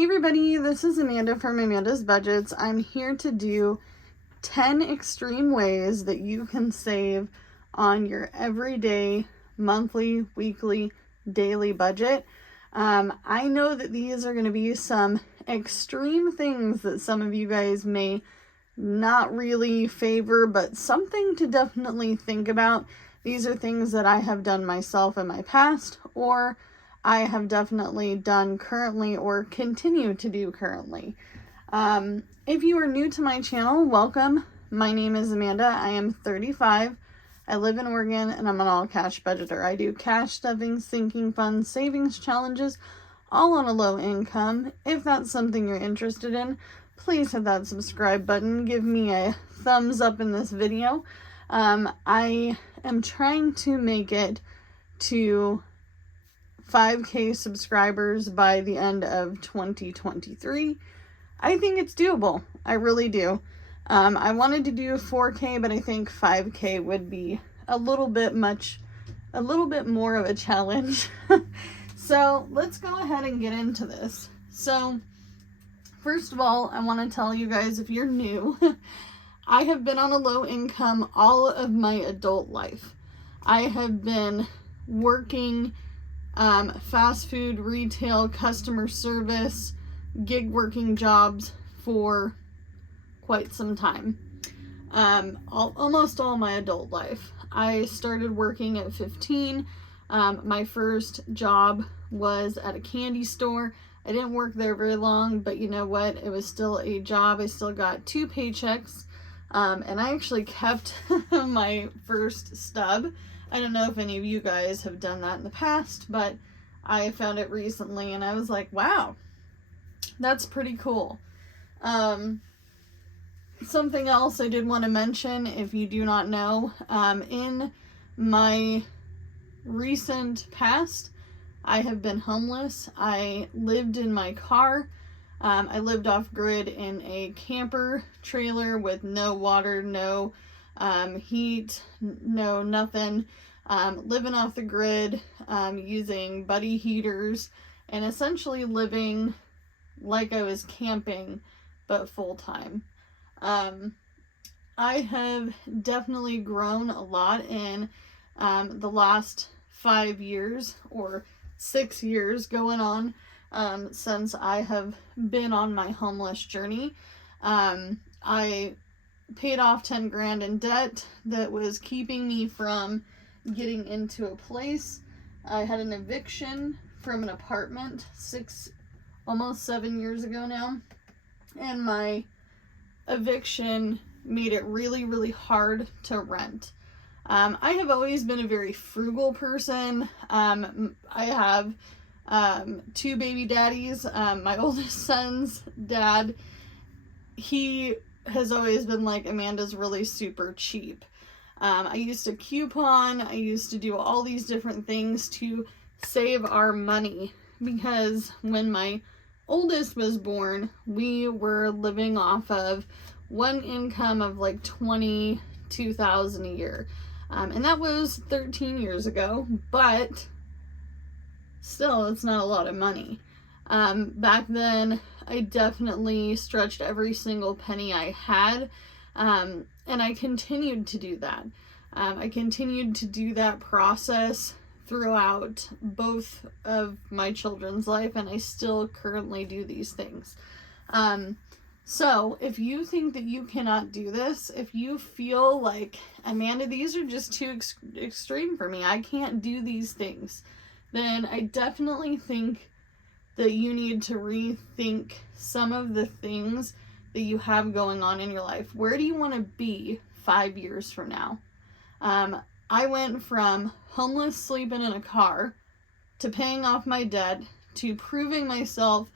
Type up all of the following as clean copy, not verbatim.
Hey everybody, this is Amanda from Amanda's Budgets. I'm here to do 10 extreme ways that you can save on your everyday, monthly, weekly, daily budget. I know that these are going to be some extreme things that some of you guys may not really favor, but something to definitely think about. These are things that I have done myself in my past, or I have definitely done currently or continue to do currently. If you are new to my channel, welcome. My name is Amanda. I am 35. I live in Oregon and I'm an all cash budgeter. I do cash stuffing, sinking funds, savings challenges, all on a low income. If that's something you're interested in, please hit that subscribe button. Give me a thumbs up in this video. I am trying to make it to 5K subscribers by the end of 2023. I think it's doable. I really do. I wanted to do 4K, but I think 5K would be a little bit more of a challenge. So let's go ahead and get into this. So first of all, I want to tell you guys, if you're new, I have been on a low income all of my adult life. I have been working fast food, retail, customer service, gig working jobs for quite some time. Almost all my adult life. I started working at 15. My first job was at a candy store. I didn't work there very long, but you know what? It was still a job. I still got 2 paychecks. And I actually kept my first stub. I don't know if any of you guys have done that in the past, but I found it recently and I was like, wow, that's pretty cool. Something else I did want to mention, if you do not know, in my recent past, I have been homeless. I lived in my car. I lived off grid in a camper trailer with no water, no heat, no nothing. Living off the grid, using buddy heaters, and essentially living like I was camping, but full time. I have definitely grown a lot in the last 5 years or 6 years going on since I have been on my homeless journey. I paid off 10 grand in debt that was keeping me from getting into a place. I had an eviction from an apartment almost 7 years ago now, and my eviction made it really, really hard to rent. I have always been a very frugal person. I have 2 baby daddies. My oldest son's dad, he has always been like, Amanda's really super cheap. I used to coupon. I used to do all these different things to save our money, because when my oldest was born, we were living off of one income of like $22,000 a year. And that was 13 years ago, but still, it's not a lot of money. Back then, I definitely stretched every single penny I had, and I continued to do that. I continued to do that process throughout both of my children's life, and I still currently do these things. So if you think that you cannot do this, if you feel like, Amanda, these are just too extreme for me, I can't do these things, then I definitely think that you need to rethink some of the things that you have going on in your life. Where do you want to be 5 years from now? I went from homeless, sleeping in a car, to paying off my debt, to proving myself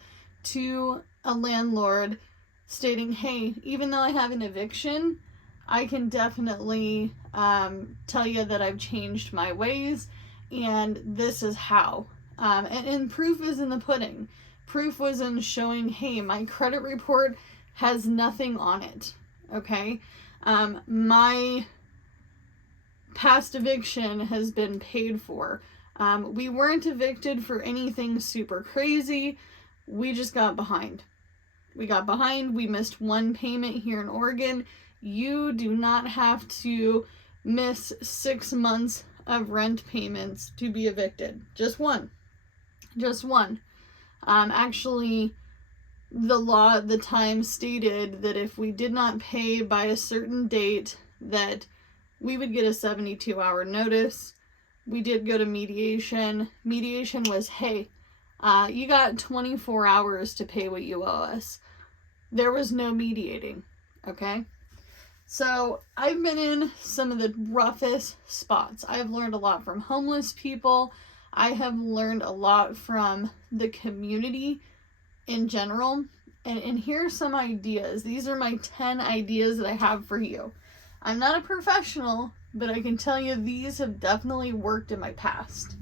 to a landlord, stating, hey, even though I have an eviction, I can definitely tell you that I've changed my ways, and this is how. And proof is in the pudding. Proof was in showing, hey, my credit report has nothing on it, okay? My past eviction has been paid for. We weren't evicted for anything super crazy. we just got behind. We missed one payment here in Oregon. You do not have to miss 6 months of rent payments to be evicted. Just one. Actually, the law at the time stated that if we did not pay by a certain date, that we would get a 72-hour notice. We did go to mediation. Mediation was, hey, you got 24 hours to pay what you owe us. There was no mediating, okay? So I've been in some of the roughest spots. I've learned a lot from homeless people. I have learned a lot from the community in general. And here are some ideas. These are my 10 ideas that I have for you. I'm not a professional, but I can tell you these have definitely worked in my past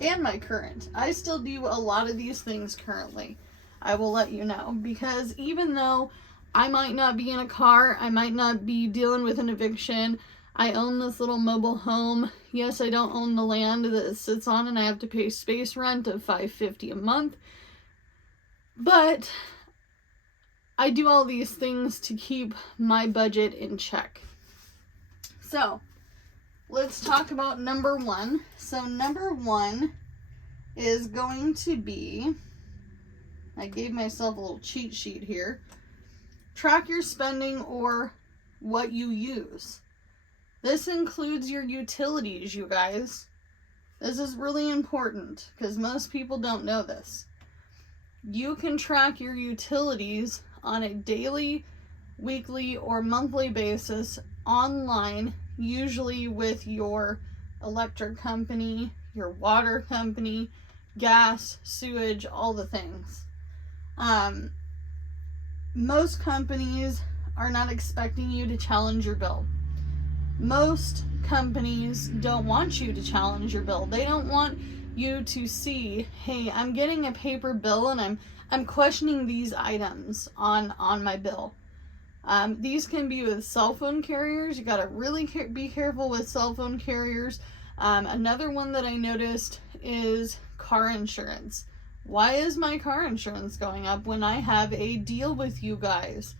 and my current. I still do a lot of these things currently. I will let you know, because even though I might not be in a car, I might not be dealing with an eviction, I own this little mobile home. Yes, I don't own the land that it sits on, and I have to pay space rent of $550 a month. But I do all these things to keep my budget in check. So let's talk about number one. So number one is going to be, I gave myself a little cheat sheet here. Track your spending or what you use. This includes your utilities, you guys. This is really important because most people don't know this. You can track your utilities on a daily, weekly, or monthly basis online, usually with your electric company, your water company, gas, sewage, all the things. Most companies are not expecting you to challenge your bill. Most companies don't want you to challenge your bill. They don't want you to see, hey, I'm getting a paper bill and I'm questioning these items on my bill. These can be with cell phone carriers. You got to really be careful with cell phone carriers. Another one that I noticed is car insurance. Why is my car insurance going up when I have a deal with you guys?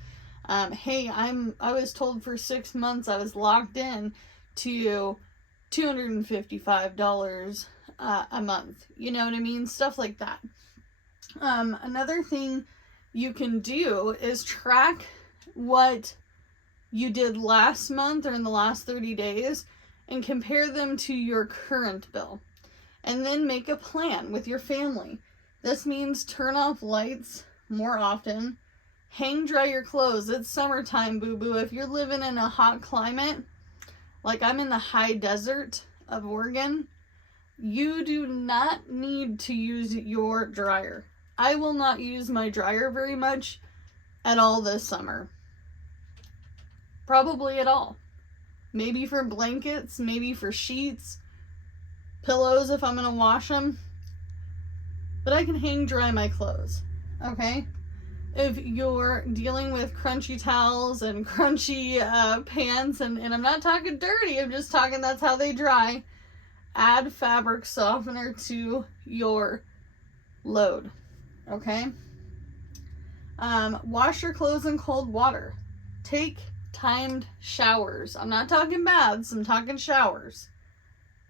Hey, I was told for 6 months I was locked in to $255 a month. You know what I mean? Stuff like that. Another thing you can do is track what you did last month or in the last 30 days and compare them to your current bill. And then make a plan with your family. This means turn off lights more often. Hang dry your clothes. It's summertime, boo-boo. If you're living in a hot climate, like I'm in the high desert of Oregon, you do not need to use your dryer. I will not use my dryer very much at all this summer. Probably at all. Maybe for blankets, maybe for sheets, pillows if I'm going to wash them. But I can hang dry my clothes, okay? If you're dealing with crunchy towels and crunchy pants, and I'm not talking dirty, I'm just talking that's how they dry, add fabric softener to your load, okay? Wash your clothes in cold water. Take timed showers. I'm not talking baths, I'm talking showers.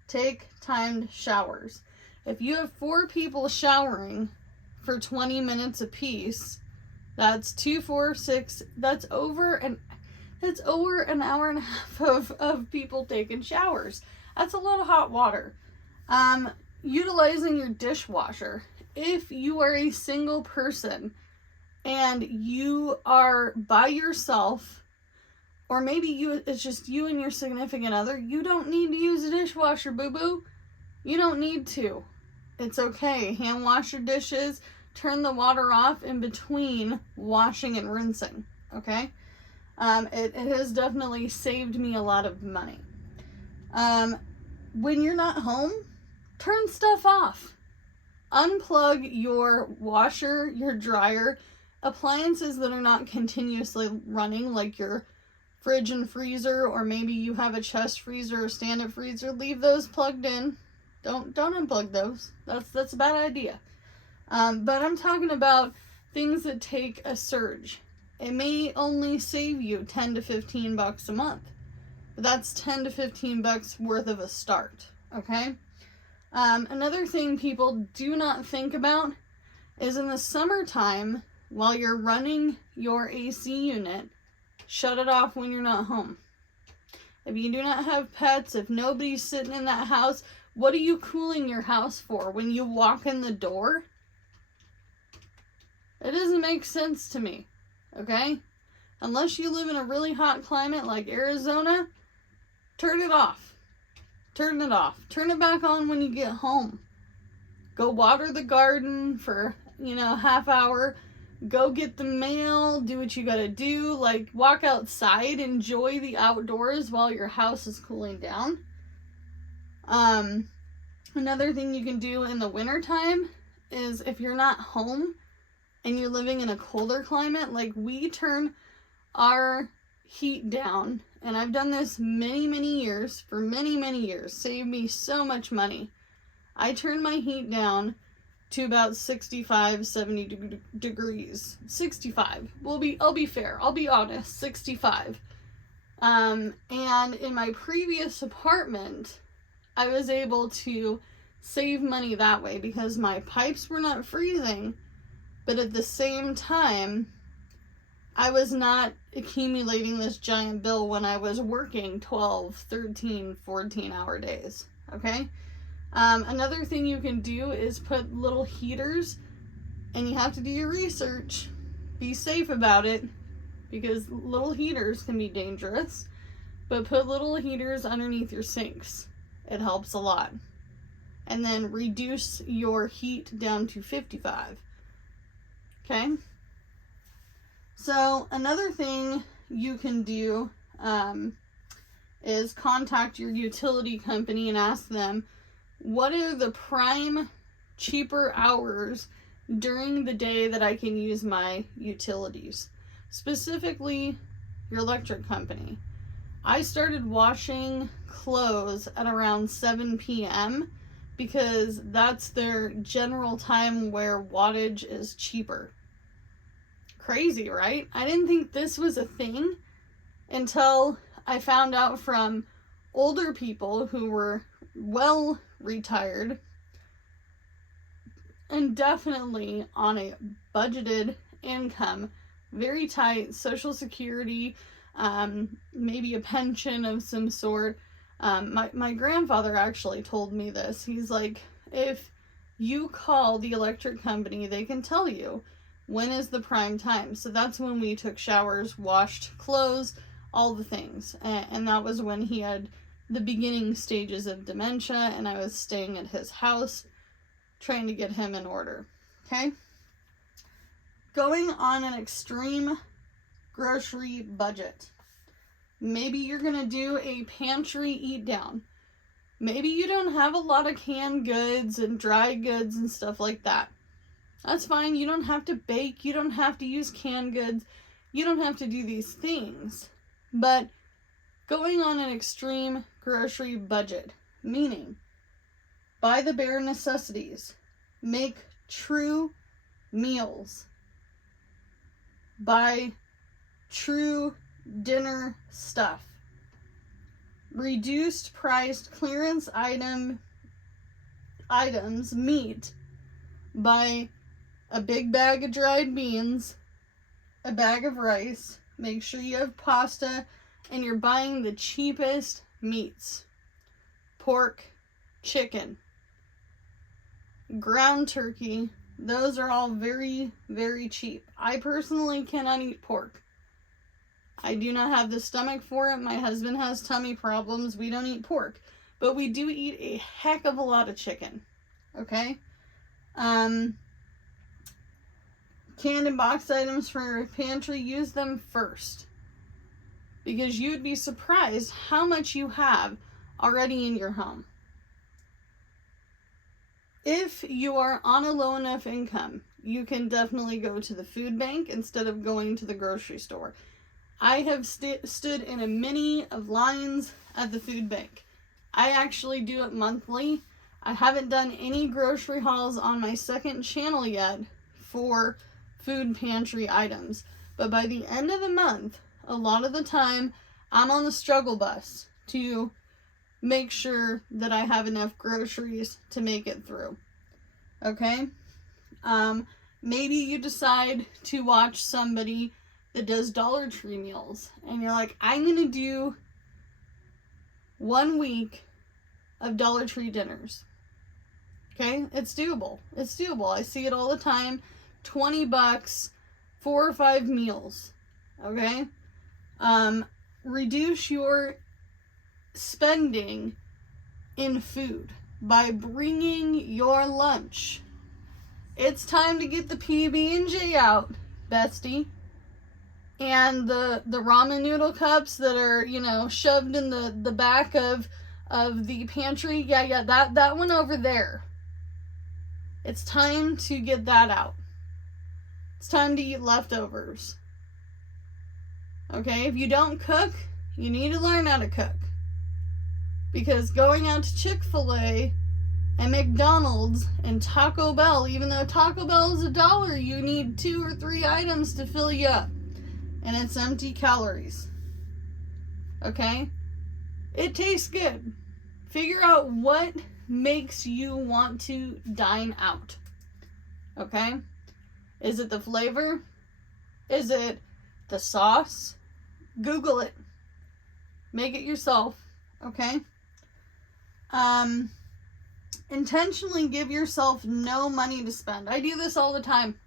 Take timed showers. If you have 4 people showering for 20 minutes apiece, that's 2, 4, 6, that's over an hour and a half of people taking showers. That's a lot of hot water. Utilizing your dishwasher. If you are a single person and you are by yourself, or maybe it's just you and your significant other, you don't need to use a dishwasher, boo-boo. You don't need to. It's okay. Hand wash your dishes. Turn the water off in between washing and rinsing. Okay? It has definitely saved me a lot of money. When you're not home, turn stuff off. Unplug your washer, your dryer, appliances that are not continuously running, like your fridge and freezer, or maybe you have a chest freezer or stand-up freezer. Leave those plugged in. Don't unplug those. That's a bad idea. But I'm talking about things that take a surge. It may only save you 10 to 15 bucks a month. But that's 10 to 15 bucks worth of a start, okay? Another thing people do not think about is in the summertime, while you're running your AC unit, shut it off when you're not home. If you do not have pets, if nobody's sitting in that house, what are you cooling your house for? When you walk in the door? It doesn't make sense to me, okay? Unless you live in a really hot climate like Arizona, turn it off. Turn it off. Turn it back on when you get home. Go water the garden for, half hour. Go get the mail. Do what you gotta do. Like, walk outside. Enjoy the outdoors while your house is cooling down. Another thing you can do in the wintertime is if you're not home and you're living in a colder climate, like we turn our heat down, and I've done this many years, for many years, saved me so much money. I turn my heat down to about 65, 70 degrees. 65. I'll be fair. I'll be honest. 65. And in my previous apartment, I was able to save money that way because my pipes were not freezing, but at the same time, I was not accumulating this giant bill when I was working 12, 13, 14-hour days, okay? Another thing you can do is put little heaters, and you have to do your research. Be safe about it, because little heaters can be dangerous, but put little heaters underneath your sinks. It helps a lot. And then reduce your heat down to 55. Okay? So another thing you can do is contact your utility company and ask them, what are the prime cheaper hours during the day that I can use my utilities? Specifically, your electric company. I started washing clothes at around 7 p.m. because that's their general time where wattage is cheaper. Crazy, right? I didn't think this was a thing until I found out from older people who were well retired and definitely on a budgeted income, very tight, Social Security, maybe a pension of some sort. My grandfather actually told me this. He's like, if you call the electric company, they can tell you when is the prime time. So that's when we took showers, washed clothes, all the things. And that was when he had the beginning stages of dementia, and I was staying at his house trying to get him in order. Okay? Going on an extreme grocery budget. Maybe you're going to do a pantry eat down. Maybe you don't have a lot of canned goods and dry goods and stuff like that. That's fine. You don't have to bake. You don't have to use canned goods. You don't have to do these things. But going on an extreme grocery budget, meaning buy the bare necessities, make true meals, buy true dinner stuff, reduced priced clearance items, meat, buy a big bag of dried beans, a bag of rice, make sure you have pasta, and you're buying the cheapest meats. Pork, chicken, ground turkey, those are all very, very cheap. I personally cannot eat pork. I do not have the stomach for it. My husband has tummy problems. We don't eat pork. But we do eat a heck of a lot of chicken. Okay? Canned and boxed items for your pantry, use them first. Because you'd be surprised how much you have already in your home. If you are on a low enough income, you can definitely go to the food bank instead of going to the grocery store. I have stood in a many of lines at the food bank. I actually do it monthly. I haven't done any grocery hauls on my second channel yet for food pantry items. But by the end of the month, a lot of the time, I'm on the struggle bus to make sure that I have enough groceries to make it through. Okay? Maybe you decide to watch somebody that does Dollar Tree meals, and you're like, I'm going to do 1 week of Dollar Tree dinners. Okay? It's doable. It's doable. I see it all the time. $20, 4 or 5 meals. Okay? Reduce your spending in food by bringing your lunch. It's time to get the PB&J out, bestie. And the ramen noodle cups that are, shoved in the back of the pantry. Yeah, that one over there. It's time to get that out. It's time to eat leftovers. Okay, if you don't cook, you need to learn how to cook. Because going out to Chick-fil-A and McDonald's and Taco Bell, even though Taco Bell is $1, you need 2 or 3 items to fill you up. And it's empty calories. Okay? It tastes good. Figure out what makes you want to dine out. Okay? Is it the flavor? Is it the sauce? Google it. Make it yourself. Okay? Intentionally give yourself no money to spend. I do this all the time.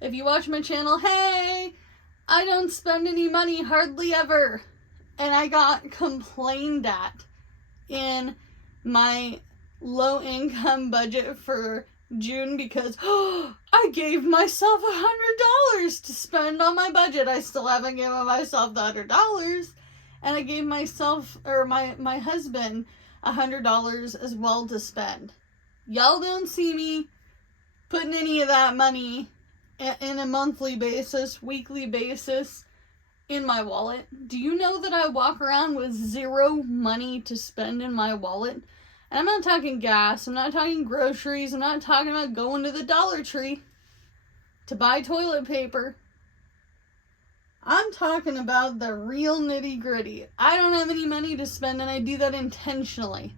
If you watch my channel, hey, I don't spend any money hardly ever. And I got complained at in my low income budget for June because I gave myself $100 to spend on my budget. I still haven't given myself the $100. And I gave myself, or my husband, $100 as well to spend. Y'all don't see me putting any of that money in a monthly basis, weekly basis in my wallet. Do you know that I walk around with 0 money to spend in my wallet? And I'm not talking gas, I'm not talking groceries, I'm not talking about going to the Dollar Tree to buy toilet paper. I'm talking about the real nitty gritty. I don't have any money to spend, and I do that intentionally.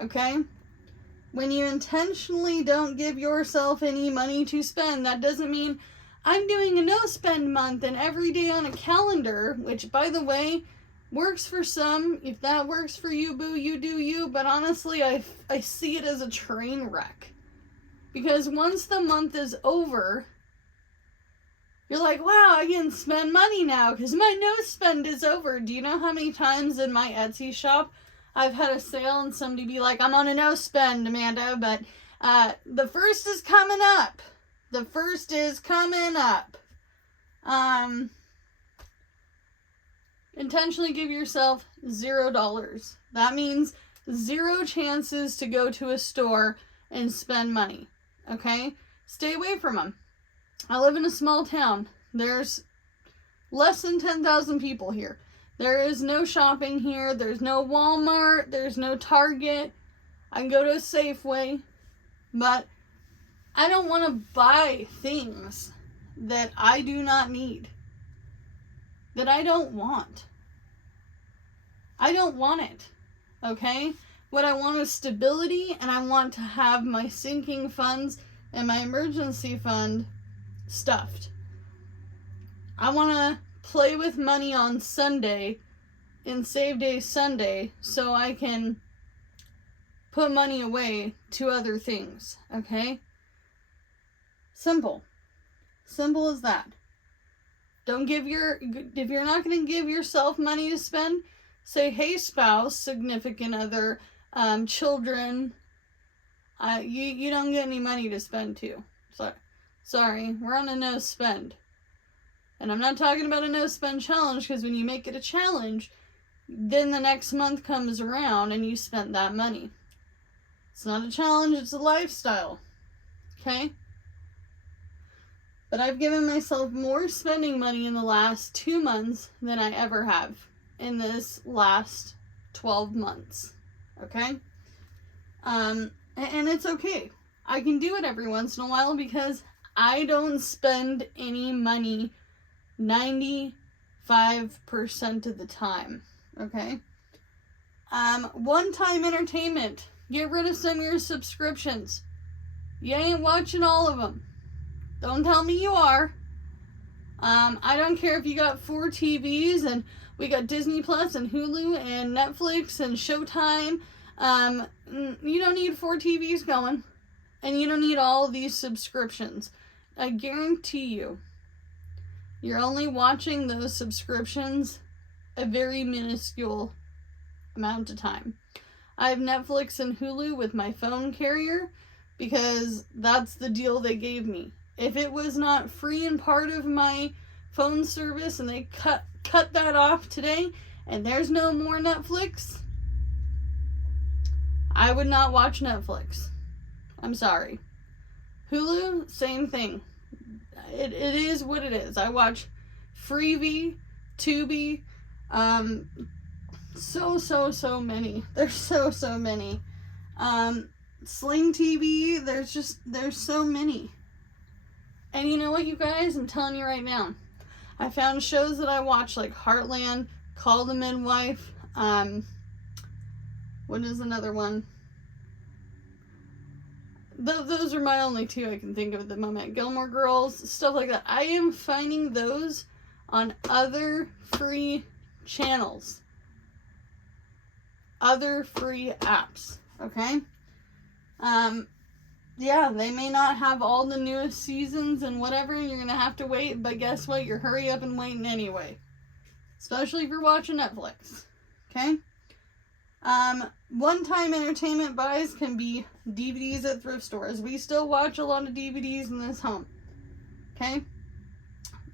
Okay? When you intentionally don't give yourself any money to spend, that doesn't mean I'm doing a no-spend month and every day on a calendar, which, by the way, works for some. If that works for you, boo, you do you. But honestly, I see it as a train wreck. Because once the month is over, you're like, wow, I can spend money now because my no-spend is over. Do you know how many times in my Etsy shop I've had a sale and somebody be like, I'm on a no-spend, Amanda, but the first is coming up. The first is coming up. Intentionally give yourself $0. That means 0 chances to go to a store and spend money. Okay? Stay away from them. I live in a small town. There's less than 10,000 people here. There is no shopping here. There's no Walmart. There's no Target. I can go to a Safeway. But I don't want to buy things that I do not need. That I don't want. I don't want it. Okay? What I want is stability, and I want to have my sinking funds and my emergency fund stuffed. I want to play with money on Sunday and save day Sunday so I can put money away to other things. Okay? Simple. Simple as that. If you're not going to give yourself money to spend, say, hey, spouse, significant other, children, you don't get any money to spend too. So, sorry, we're on a no spend. And I'm not talking about a no spend challenge, because when you make it a challenge, then the next month comes around and you spent that money. It's not a challenge, it's a lifestyle. Okay? But I've given myself more spending money in the last 2 months than I ever have in this last 12 months. Okay? And it's okay. I can do it every once in a while because I don't spend any money 95% of the time. Okay? One-time entertainment. Get rid of some of your subscriptions. You ain't watching all of them. Don't tell me you are. I don't care if you got 4 TVs and we got Disney Plus and Hulu and Netflix and Showtime. You don't need 4 TVs going. And you don't need all of these subscriptions. I guarantee you, you're only watching those subscriptions a very minuscule amount of time. I have Netflix and Hulu with my phone carrier because that's the deal they gave me. If it was not free and part of my phone service and they cut that off today and there's no more Netflix, I would not watch Netflix. I'm sorry. Hulu, same thing. It is what it is. I watch Freevee, Tubi, so many. There's so many. Sling TV, there's so many. And you know what, you guys? I'm telling you right now. I found shows that I watch like Heartland, Call the Midwife, what is another one? Those are my only 2 I can think of at the moment. Gilmore Girls, stuff like that. I am finding those on other free channels. Other free apps. Okay? Yeah, they may not have all the newest seasons and whatever. You're going to have to wait. But guess what? You're hurry up and waiting anyway. Especially if you're watching Netflix. Okay? One-time entertainment buys can be DVDs at thrift stores. We still watch a lot of DVDs in this home. Okay?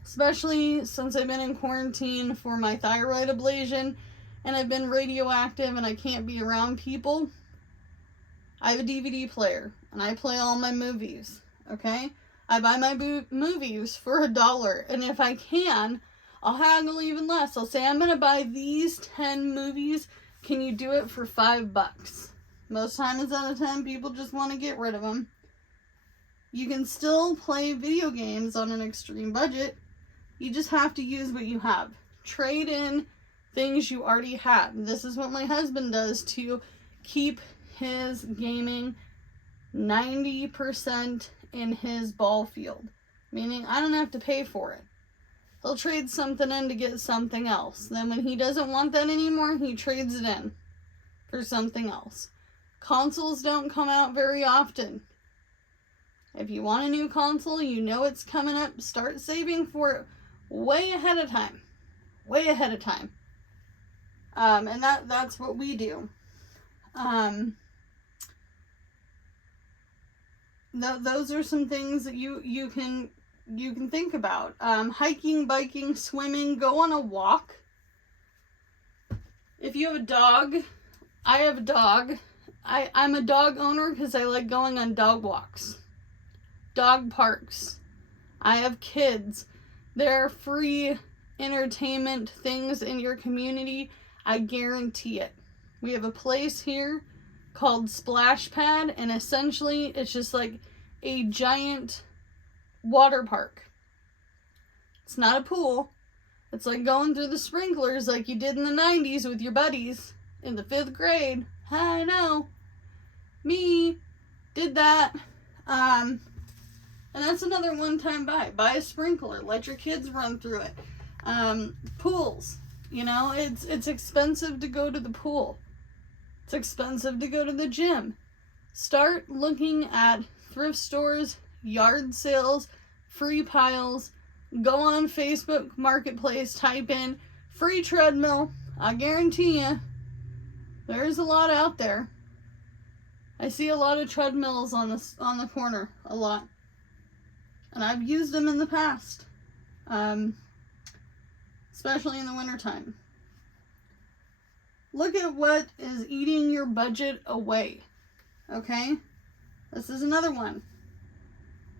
Especially since I've been in quarantine for my thyroid ablation and I've been radioactive and I can't be around people. I have a DVD player and I play all my movies. Okay? I buy my movies for $1, and if I can, I'll haggle even less. I'll say, I'm going to buy these 10 movies. Can you do it for $5? Most times out of 10, people just want to get rid of them. You can still play video games on an extreme budget. You just have to use what you have. Trade in things you already have. This is what my husband does to keep his gaming 90% in his ball field. Meaning I don't have to pay for it. He'll trade something in to get something else. Then when he doesn't want that anymore, he trades it in for something else. Consoles don't come out very often. If you want a new console, you know it's coming up, start saving for it way ahead of time. Way ahead of time. And that's what we do. Those are some things that you can think about. Hiking, biking, swimming, go on a walk. If you have a dog, I have a dog. I'm a dog owner because I like going on dog walks. Dog parks. I have kids. There are free entertainment things in your community. I guarantee it. We have a place here called Splash Pad, and essentially it's just like a giant water park. It's not a pool. It's like going through the sprinklers like you did in the 90s with your buddies in the 5th grade. I know. Me. Did that. And that's another one-time buy. Buy a sprinkler. Let your kids run through it. Pools. You know, it's expensive to go to the pool. It's expensive to go to the gym. Start looking at thrift stores, yard sales, free piles. Go on Facebook Marketplace, type in free treadmill. I guarantee you, there's a lot out there. I see a lot of treadmills on the corner, a lot. And I've used them in the past. Especially in the wintertime. Look at what is eating your budget away. Okay? This is another one.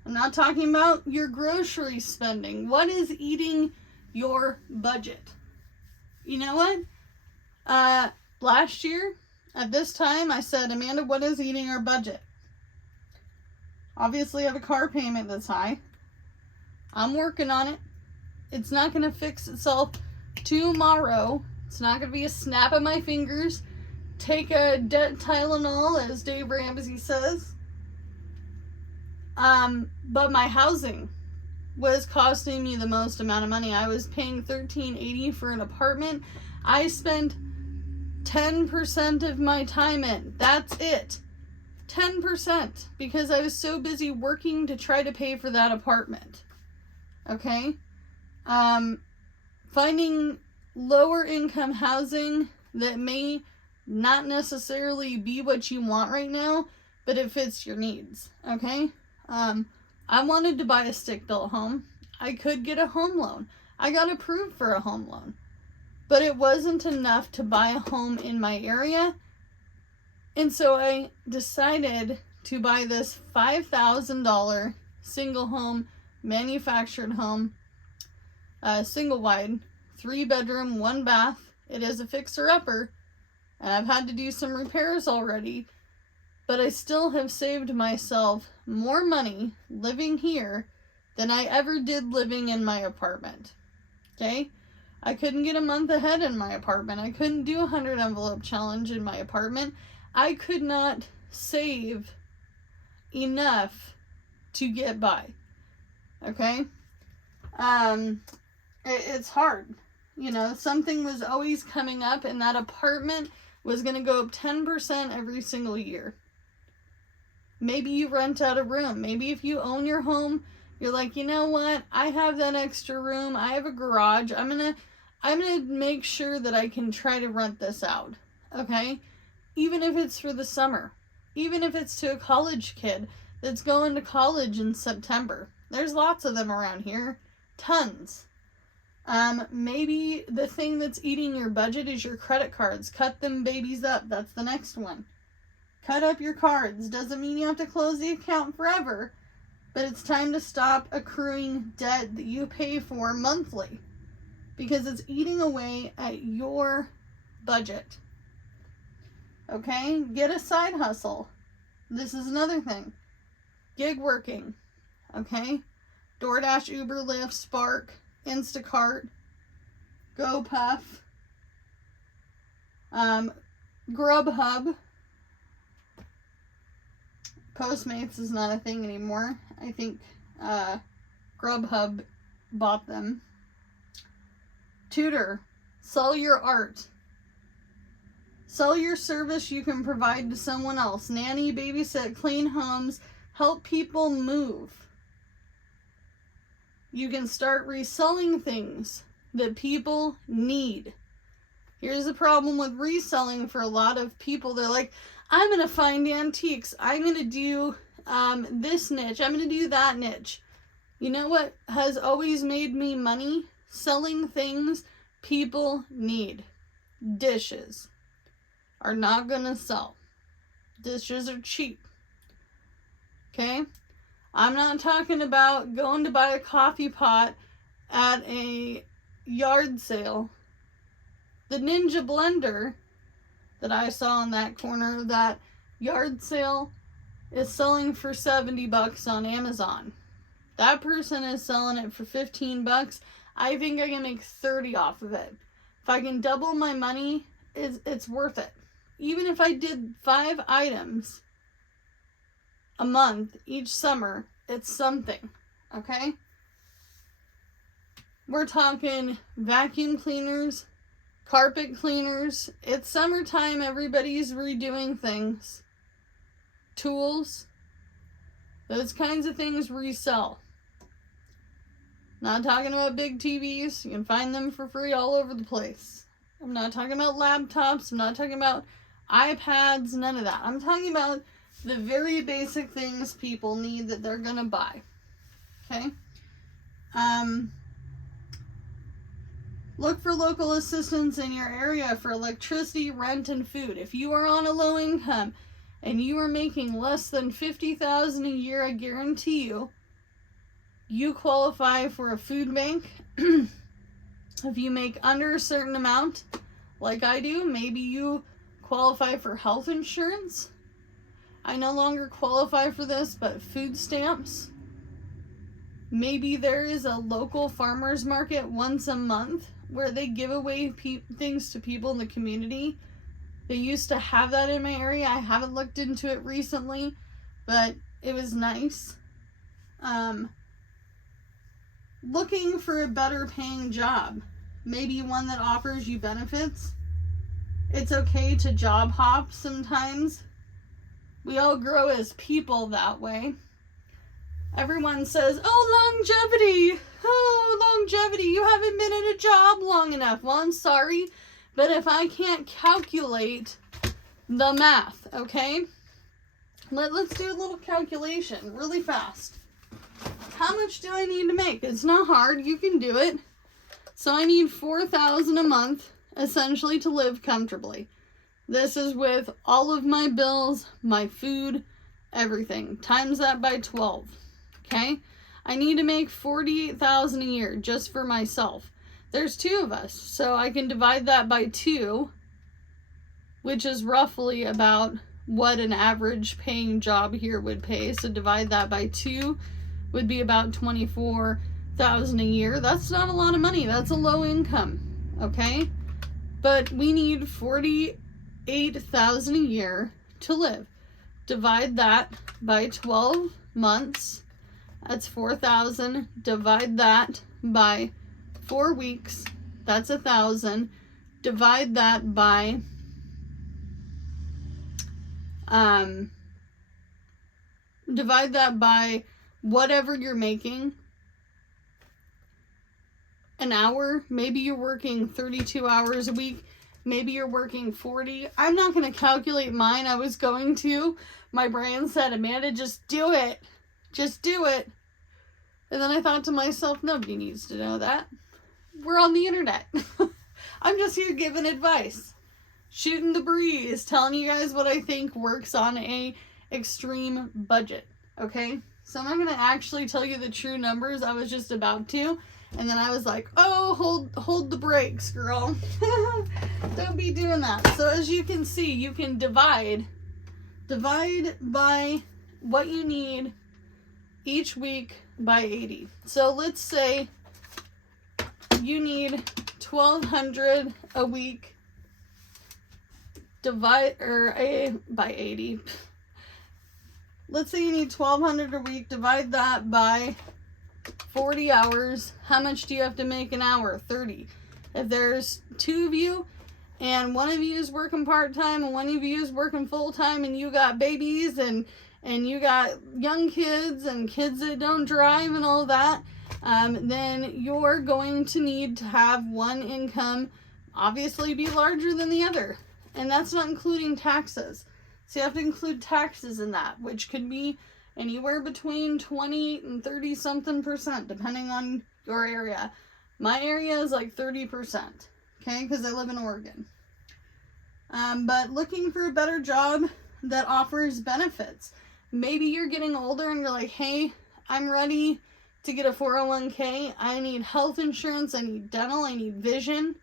I'm not talking about your grocery spending. What is eating your budget? You know what? Last year, At this time, I said, Amanda, what is eating our budget? Obviously, I have a car payment that's high. I'm working on it. It's not going to fix itself tomorrow. It's not going to be a snap of my fingers. Take a debt Tylenol, as Dave Ramsey says. But my housing was costing me the most amount of money. I was paying $13.80 for an apartment. I spent 10% of my time in. That's it. 10%, because I was so busy working to try to pay for that apartment. Okay? Finding lower income housing that may not necessarily be what you want right now, but it fits your needs. Okay? I wanted to buy a stick-built home. I could get a home loan. I got approved for a home loan. But it wasn't enough to buy a home in my area. And so I decided to buy this $5,000 single home, manufactured home, single wide, 3-bedroom, 1 bath. It is a fixer-upper. And I've had to do some repairs already. But I still have saved myself more money living here than I ever did living in my apartment. Okay? I couldn't get a month ahead in my apartment. I couldn't do a 100 envelope challenge in my apartment. I could not save enough to get by. Okay? It's hard. You know, something was always coming up, and that apartment was going to go up 10% every single year. Maybe you rent out a room. Maybe if you own your home, you're like, you know what? I have that extra room. I have a garage. I'm gonna make sure that I can try to rent this out. Okay? Even if it's for the summer. Even if it's to a college kid that's going to college in September. There's lots of them around here. Tons. Maybe the thing that's eating your budget is your credit cards. Cut them babies up. That's the next one. Cut up your cards. Doesn't mean you have to close the account forever, but it's time to stop accruing debt that you pay for monthly, because it's eating away at your budget. Okay? Get a side hustle. This is another thing. Gig working. Okay? DoorDash, Uber, Lyft, Spark, Instacart, GoPuff, Grubhub. Postmates is not a thing anymore. I think Grubhub bought them. Tutor. Sell your art. Sell your service you can provide to someone else. Nanny, babysit, clean homes, help people move. You can start reselling things that people need. Here's the problem with reselling for a lot of people. They're like, I'm going to find antiques. I'm going to do this niche. I'm going to do that niche. You know what has always made me money? Selling things people need. Dishes are not going to sell. Dishes are cheap. Okay? I'm not talking about going to buy a coffee pot at a yard sale. The Ninja blender that I saw in that corner of that yard sale is selling for $70 on Amazon. That person is selling it for $15. I think I can make 30 off of it. If I can double my money, it's worth it. Even if I did 5 items a month each summer, it's something. Okay? We're talking vacuum cleaners, carpet cleaners. It's summertime. Everybody's redoing things. Tools. Those kinds of things resell. Not talking about big TVs. You can find them for free all over the place. I'm not talking about laptops. I'm not talking about iPads. None of that. I'm talking about the very basic things people need that they're going to buy. Okay? Look for local assistance in your area for electricity, rent, and food. If you are on a low income and you are making less than $50,000 a year, I guarantee you qualify for a food bank. If you make under a certain amount, like I do, maybe you qualify for health insurance. I no longer qualify for this, but food stamps. Maybe there is a local farmer's market once a month where they give away things to people in the community. They used to have that in my area. I haven't looked into it recently, but it was nice. Looking for a better paying job. Maybe one that offers you benefits. It's okay to job hop sometimes. We all grow as people that way. Everyone says, oh, longevity. Oh, longevity. You haven't been in a job long enough. Well, I'm sorry, but if I can't calculate the math, okay? Let's do a little calculation really fast. How much do I need to make? It's not hard. You can do it. So I need $4,000 a month, essentially, to live comfortably. This is with all of my bills, my food, everything. Times that by 12. Okay? I need to make $48,000 a year just for myself. There's 2 of us, so I can divide that by 2, which is roughly about what an average paying job here would pay. So divide that by 2 would be about $24,000 a year. That's not a lot of money. That's a low income. Okay? But we need $48,000 a year to live. Divide that by 12 months. That's 4,000. Divide that by 4 weeks. That's 1,000. Divide that by whatever you're making. An hour. Maybe you're working 32 hours a week. Maybe you're working 40. I'm not going to calculate mine. I was going to. My brain said, Amanda, just do it. Just do it. And then I thought to myself, nobody needs to know that. We're on the internet. I'm just here giving advice. Shooting the breeze. Telling you guys what I think works on a extreme budget. Okay? So I'm not going to actually tell you the true numbers. I was just about to. And then I was like, oh, hold the brakes, girl. Don't be doing that. So as you can see, you can divide by what you need each week by 80. So let's say you need $1,200 a week by 80. Let's say you need $1,200 a week. Divide that by 40 hours. How much do you have to make an hour? 30. If there's 2 of you and one of you is working part-time and one of you is working full-time and you got babies and you got young kids and kids that don't drive and all that, then you're going to need to have one income obviously be larger than the other. And that's not including taxes. So you have to include taxes in that, which could be anywhere between 20 and 30 something percent, depending on your area. My area is like 30%, okay, because I live in Oregon. But looking for a better job that offers benefits. Maybe you're getting older and you're like, hey, I'm ready to get a 401k. I need health insurance. I need dental. I need vision.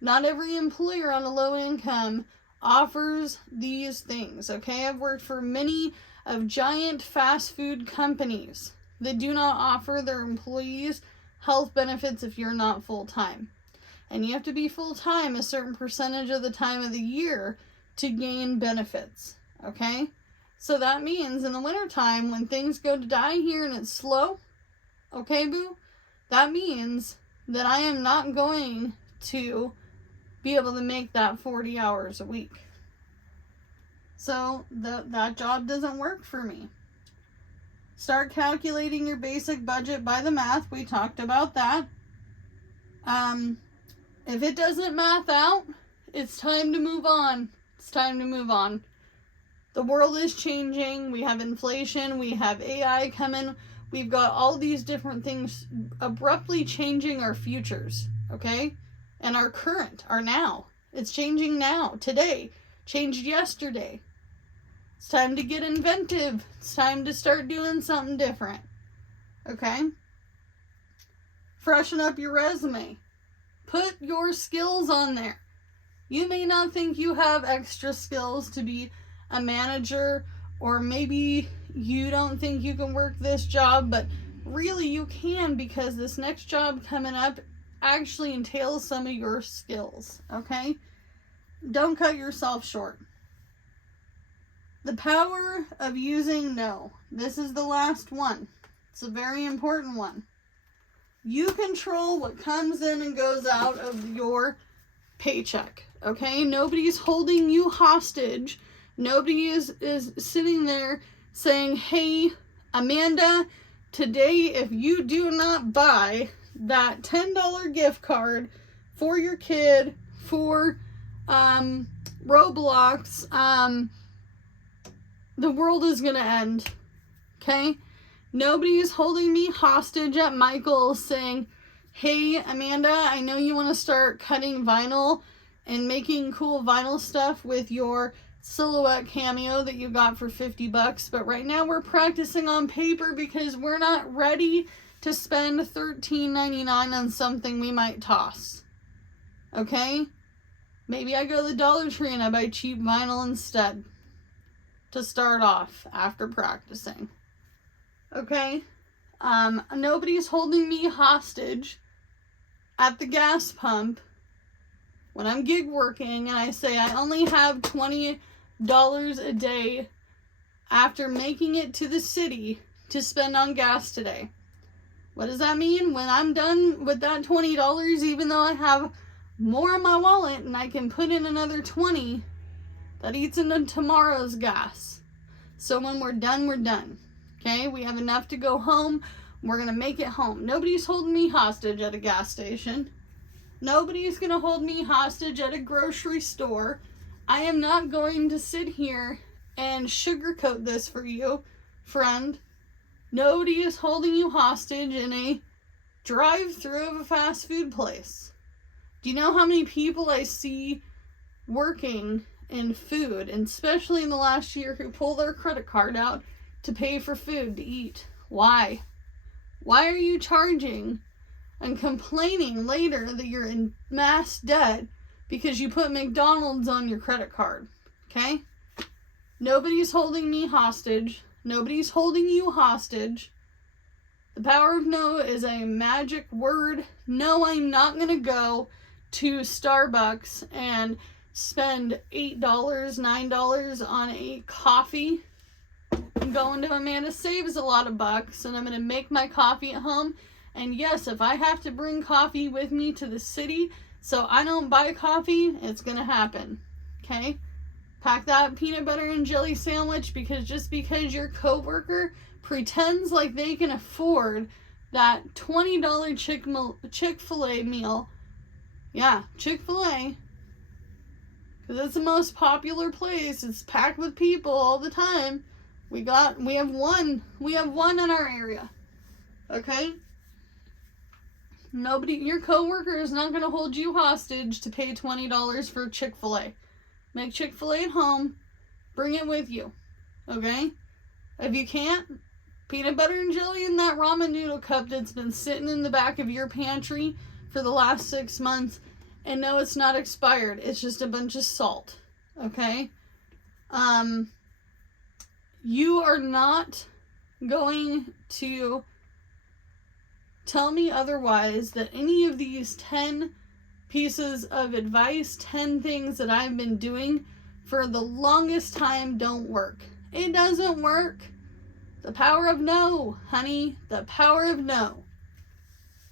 Not every employer on a low income offers these things, okay? I've worked for many of giant fast food companies that do not offer their employees health benefits if you're not full-time. And you have to be full-time a certain percentage of the time of the year to gain benefits, okay? So that means in the wintertime when things go to die here and it's slow, okay, boo? That means that I am not going to be able to make that 40 hours a week. So that job doesn't work for me. Start calculating your basic budget by the math. We talked about that. If it doesn't math out, it's time to move on. It's time to move on. The world is changing. We have inflation. We have AI coming. We've got all these different things abruptly changing our futures, okay? And our current, our now. It's changing now, today. Changed yesterday. It's time to get inventive. It's time to start doing something different. Okay? Freshen up your resume. Put your skills on there. You may not think you have extra skills to be a manager, or maybe you don't think you can work this job, but really you can, because this next job coming up actually entails some of your skills, okay? Don't cut yourself short. The power of using no. This is the last one. It's a very important one. You control what comes in and goes out of your paycheck, okay? Nobody's holding you hostage. Nobody is sitting there saying, hey, Amanda, today if you do not buy that $10 gift card for your kid for Roblox, the world is going to end, okay? Nobody is holding me hostage at Michael's saying, hey, Amanda, I know you want to start cutting vinyl and making cool vinyl stuff with your silhouette cameo that you got for $50, but right now we're practicing on paper because we're not ready to spend $13.99 on something we might toss. Okay? Maybe I go to the Dollar Tree and I buy cheap vinyl instead to start off after practicing. Okay? Nobody's holding me hostage at the gas pump when I'm gig working and I say I only have $20 a day after making it to the city to spend on gas today. What does that mean? When I'm done with that $20, even though I have more in my wallet and I can put in another $20, that eats into tomorrow's gas. So when we're done, we're done. Okay? We have enough to go home. We're going to make it home. Nobody's holding me hostage at a gas station. Nobody's going to hold me hostage at a grocery store. I am not going to sit here and sugarcoat this for you, friend. Nobody is holding you hostage in a drive-thru of a fast food place. Do you know how many people I see working in food, and especially in the last year, who pull their credit card out to pay for food to eat? Why? Why are you charging and complaining later that you're in mass debt because you put McDonald's on your credit card? Okay? Nobody's holding me hostage. Nobody's holding you hostage. The power of no is a magic word. No, I'm not going to go to Starbucks and spend $8, $9 on a coffee. I'm going to Amanda Saves a lot of bucks, and I'm going to make my coffee at home. And yes, if I have to bring coffee with me to the city so I don't buy coffee, it's going to happen. Okay? Pack that peanut butter and jelly sandwich, because just because your coworker pretends like they can afford that $20 Chick-fil-A meal. Yeah, Chick-fil-A. Because it's the most popular place. It's packed with people all the time. We have one in our area. Okay? Your coworker is not going to hold you hostage to pay $20 for Chick-fil-A. Make Chick-fil-A at home. Bring it with you. Okay? If you can't, peanut butter and jelly in that ramen noodle cup that's been sitting in the back of your pantry for the last 6 months. And no, it's not expired. It's just a bunch of salt. Okay? You are not going to tell me otherwise that any of these 10 pieces of advice, 10 things that I've been doing for the longest time don't work. It doesn't work. The power of no, honey. The power of no.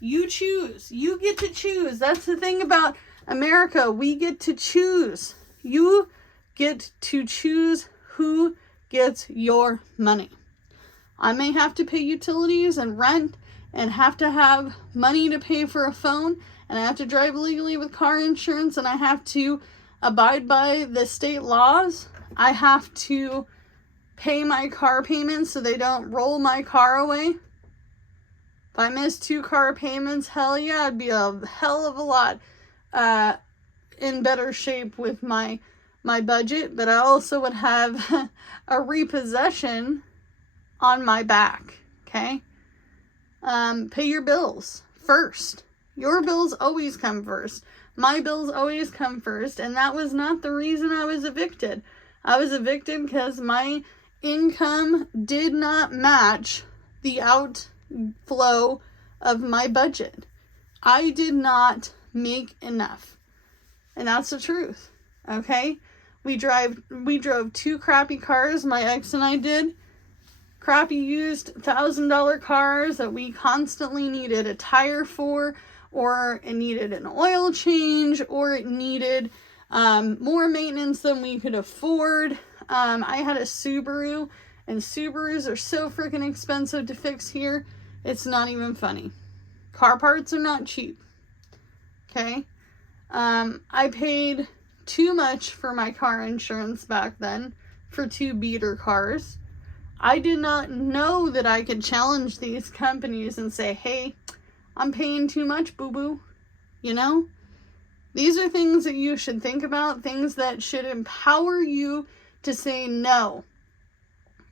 You choose. You get to choose. That's the thing about America. We get to choose. You get to choose who gets your money. I may have to pay utilities and rent and have to have money to pay for a phone, and I have to drive legally with car insurance, and I have to abide by the state laws. I have to pay my car payments so they don't roll my car away. If I miss 2 car payments, hell yeah, I'd be a hell of a lot in better shape with my budget, but I also would have a repossession on my back, okay? Pay your bills first. Your bills always come first. My bills always come first, and that was not the reason I was evicted. I was evicted because my income did not match the outflow of my budget. I did not make enough. And that's the truth. Okay? We drove 2 crappy cars, my ex and I did. Crappy used $1,000 cars that we constantly needed a tire for, or it needed an oil change, or it needed more maintenance than we could afford. I had a Subaru, and Subarus are so freaking expensive to fix here. It's not even funny. Car parts are not cheap. Okay? I paid too much for my car insurance back then for 2 beater cars. I did not know that I could challenge these companies and say, hey, I'm paying too much, boo-boo. You know? These are things that you should think about, things that should empower you to say no.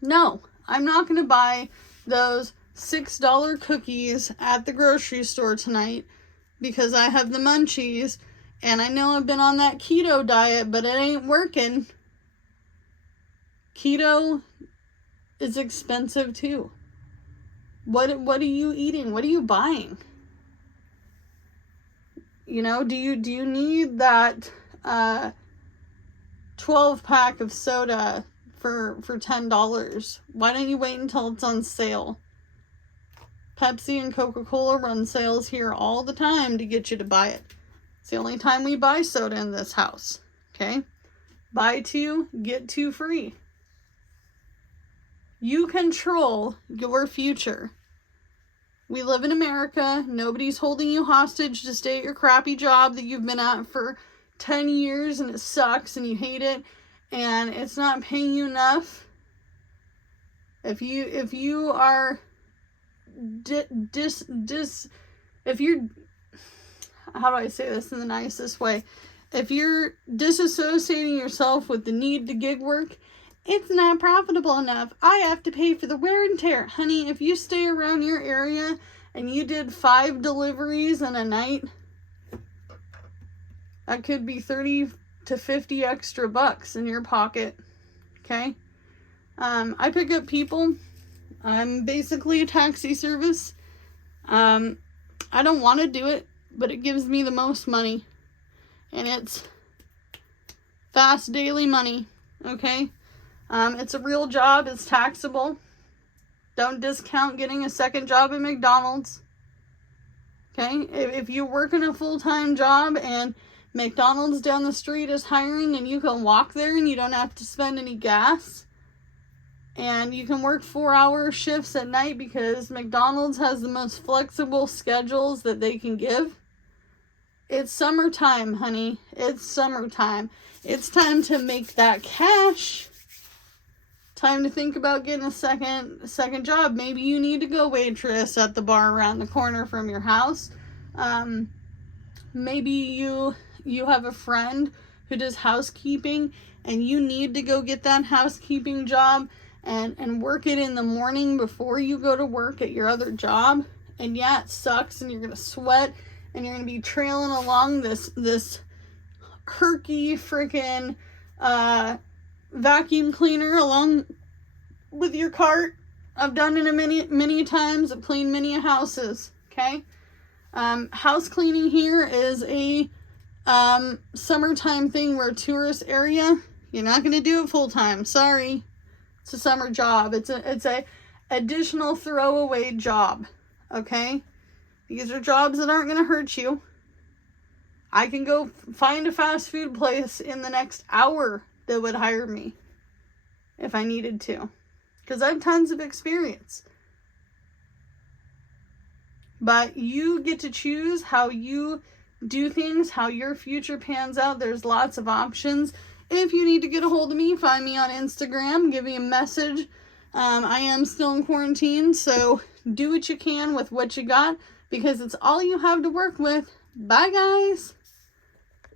No, I'm not going to buy those $6 cookies at the grocery store tonight because I have the munchies and I know I've been on that keto diet, but it ain't working. Keto is expensive too. What are you eating? What are you buying? You know, do you need that 12-pack of soda for $10? Why don't you wait until it's on sale? Pepsi and Coca-Cola run sales here all the time to get you to buy it. It's the only time we buy soda in this house. Okay? Buy 2, get 2 free. You control your future. We live in America. Nobody's holding you hostage to stay at your crappy job that you've been at for 10 years and it sucks and you hate it and it's not paying you enough. If you are if you're, how do I say this in the nicest way? If you're disassociating yourself with the need to gig work, it's not profitable enough. I have to pay for the wear and tear. Honey, if you stay around your area and you did 5 deliveries in a night, that could be 30 to 50 extra bucks in your pocket. Okay? I pick up people. I'm basically a taxi service. I don't want to do it, but it gives me the most money. And it's fast daily money. Okay? It's a real job. It's taxable. Don't discount getting a second job at McDonald's. Okay? If you're working a full-time job and McDonald's down the street is hiring and you can walk there and you don't have to spend any gas, and you can work 4-hour shifts at night because McDonald's has the most flexible schedules that they can give. It's summertime, honey. It's summertime. It's time to make that cash. Time to think about getting a second job. Maybe you need to go waitress at the bar around the corner from your house. Maybe you have a friend who does housekeeping and you need to go get that housekeeping job and work it in the morning before you go to work at your other job. And yeah, it sucks and you're going to sweat and you're going to be trailing along this herky freaking vacuum cleaner along with your cart. I've done it many times. I've cleaned many houses. Okay? House cleaning here is a summertime thing. We're a tourist area. You're not going to do it full time. Sorry. It's a summer job. It's a additional throwaway job. Okay? These are jobs that aren't going to hurt you. I can go find a fast food place in the next hour that would hire me if I needed to. Because I have tons of experience. But you get to choose how you do things, how your future pans out. There's lots of options. If you need to get a hold of me, find me on Instagram, give me a message. I am still in quarantine, so do what you can with what you got because it's all you have to work with. Bye, guys.